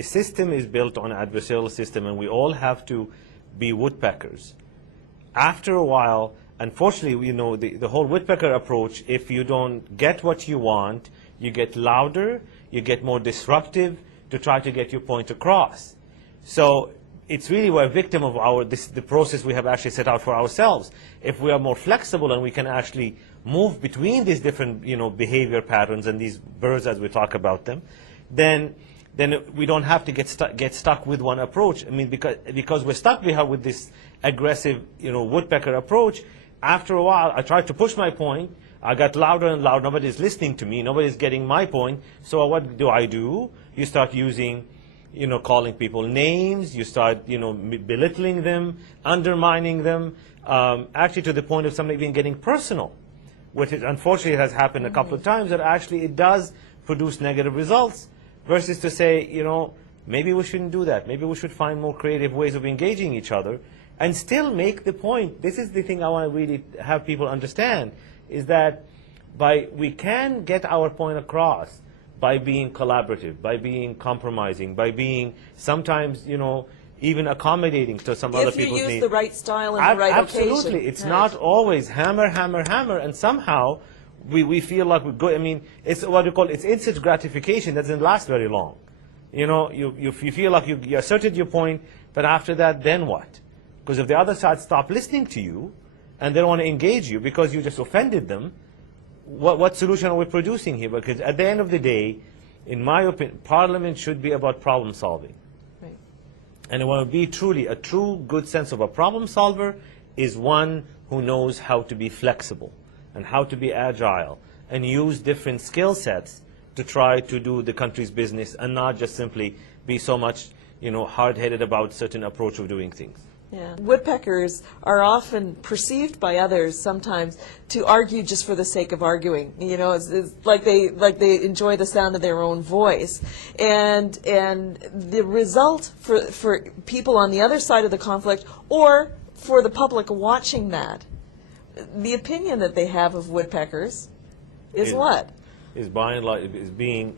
the system is built on an adversarial system and we all have to be woodpeckers, after a while, unfortunately, you know, the whole woodpecker approach, if you don't get what you want, you get louder, you get more disruptive to try to get your point across. So it's really we're a victim of the process we have actually set out for ourselves. If we are more flexible and we can actually move between these different, you know, behavior patterns and these birds as we talk about them, then we don't have to get stuck with one approach. I mean, because we're stuck with this aggressive, you know, woodpecker approach. After a while, I tried to push my point. I got louder and louder. Nobody's listening to me. Nobody's getting my point. So what do? You start using, you know, calling people names. You start, you know, belittling them, undermining them, actually to the point of something even getting personal, which is, unfortunately has happened a couple of times, that actually it does produce negative results, versus to say, you know, maybe we shouldn't do that. Maybe we should find more creative ways of engaging each other and still make the point. This is the thing I want to really have people understand, is that we can get our point across by being collaborative, by being compromising, by being sometimes, you know, even accommodating to some other people's needs. If you use the right style and the right occasion. Absolutely. It's not always hammer, hammer, hammer, and somehow we feel like we're good. I mean, it's what you call, it's instant gratification that doesn't last very long. You know, you feel like you asserted your point, but after that, then what? Because if the other side stop listening to you and they don't want to engage you because you just offended them, what solution are we producing here? Because at the end of the day, in my opinion, Parliament should be about problem solving. Right. And it want to be truly a true good sense of a problem solver is one who knows how to be flexible and how to be agile and use different skill sets to try to do the country's business and not just simply be so much, you know, hard-headed about certain approach of doing things. Yeah. Woodpeckers are often perceived by others sometimes to argue just for the sake of arguing. You know, it's like they enjoy the sound of their own voice, and the result for people on the other side of the conflict, or for the public watching that, the opinion that they have of woodpeckers is what? Is by and large is being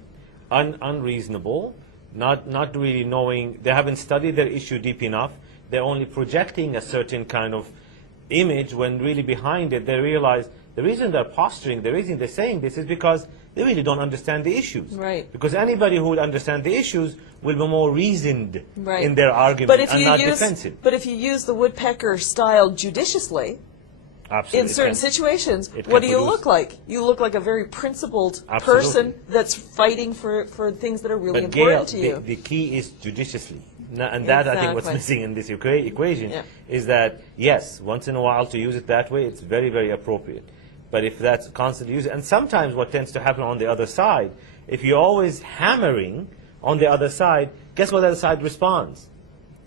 unreasonable, not really knowing. They haven't studied their issue deep enough. They're only projecting a certain kind of image when really behind it they realize the reason they're posturing, the reason they're saying this is because they really don't understand the issues. Right. Because anybody who would understand the issues will be more reasoned right. in their argument and not defensive. But if you use the woodpecker style judiciously, absolutely, in certain situations, what do you look like? You look like a very principled person that's fighting for things that are really important to you. The key is judiciously. And that, I think, what's missing in this equation is that, yes, once in a while to use it that way, it's very, very appropriate. But if that's constantly used, and sometimes what tends to happen on the other side, if you're always hammering on the other side, guess what the other side responds?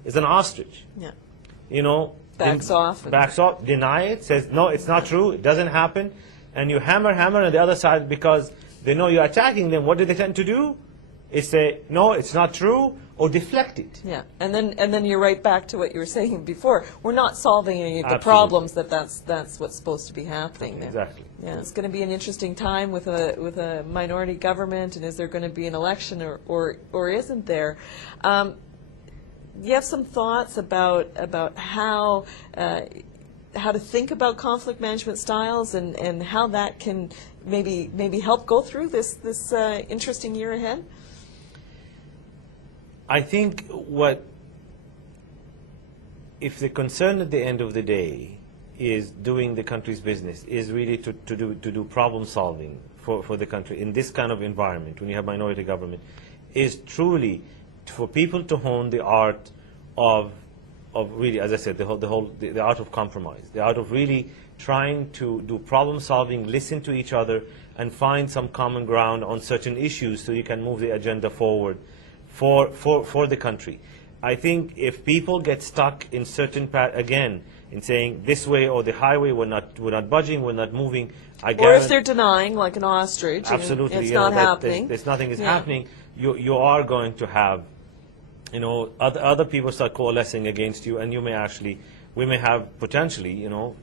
It's an ostrich. Yeah. You know, backs off, deny it, says, no, it's not true, it doesn't happen. And you hammer on the other side because they know you're attacking them. What do they tend to do? Is say, no, it's not true, or deflect it. Yeah, and then you're right back to what you were saying before. We're not solving any of the problems that's what's supposed to be happening there. Exactly. Yeah, it's going to be an interesting time with a minority government, and is there going to be an election or isn't there? You have some thoughts about how to think about conflict management styles and how that can maybe help go through this interesting year ahead? I think if the concern at the end of the day is doing the country's business, is really to do problem solving for the country in this kind of environment, when you have minority government, is truly for people to hone the art of really, as I said, the art of compromise, the art of really trying to do problem solving, listen to each other, and find some common ground on certain issues so you can move the agenda forward for the country. I think if people get stuck in certain in saying this way or the highway, we're not budging, we're not moving. Or if they're denying, like an ostrich, absolutely, it's not happening. There's nothing is happening. You are going to have, you know, other people start coalescing against you, and we may have potentially, you know,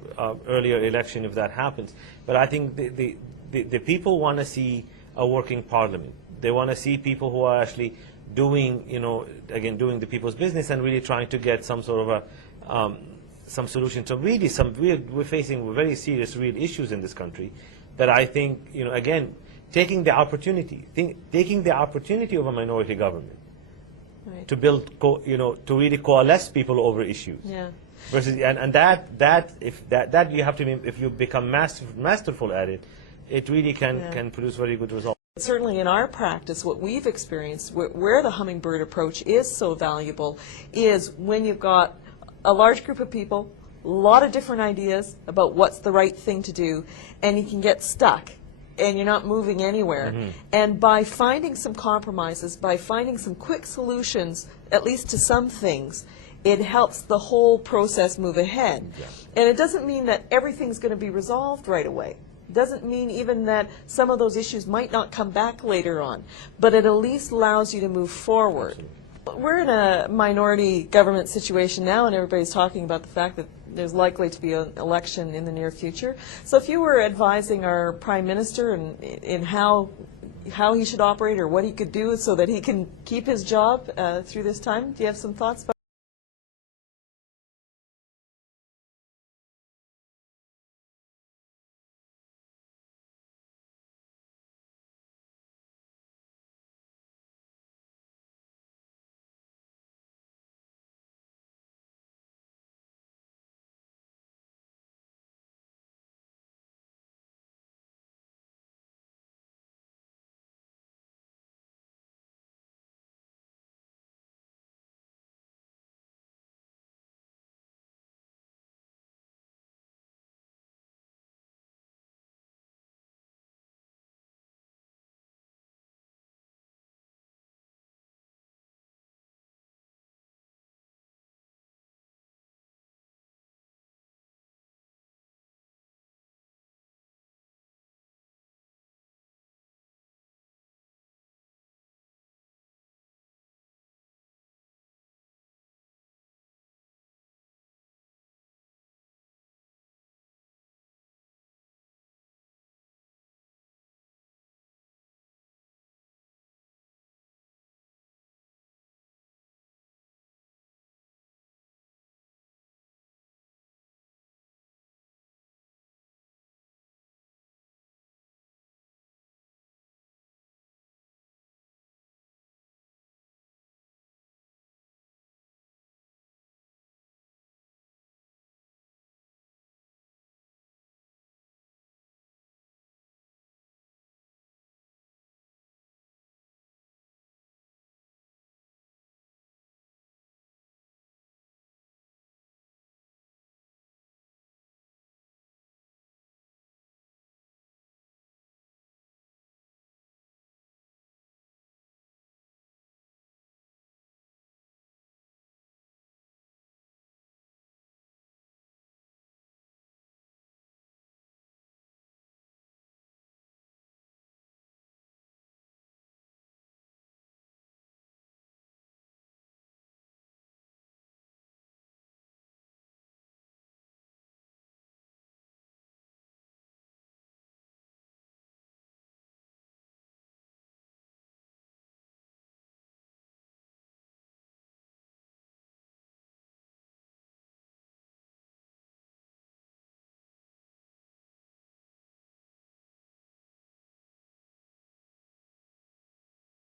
earlier election if that happens. But I think the people want to see a working parliament. They want to see people who are actually doing, again, doing the people's business and really trying to get some sort of a, some solution to really we're facing very serious real issues in this country that I think, again, taking the opportunity of a minority government Right. to build, to really coalesce people over issues. Yeah. Versus, and that you have to, if you become masterful at it, it really can produce very good results. Certainly in our practice, what we've experienced, where the hummingbird approach is so valuable, is when you've got a large group of people, a lot of different ideas about what's the right thing to do, and you can get stuck and you're not moving anywhere. And by finding some compromises, by finding some quick solutions, at least to some things, it helps the whole process move ahead. And it doesn't mean that everything's going to be resolved right away. It doesn't mean even that some of those issues might not come back later on, but it at least allows you to move forward. We're in a minority government situation now, and everybody's talking about the fact that there's likely to be an election in the near future. So if you were advising our Prime Minister in how he should operate or what he could do so that he can keep his job through this time, do you have some thoughts about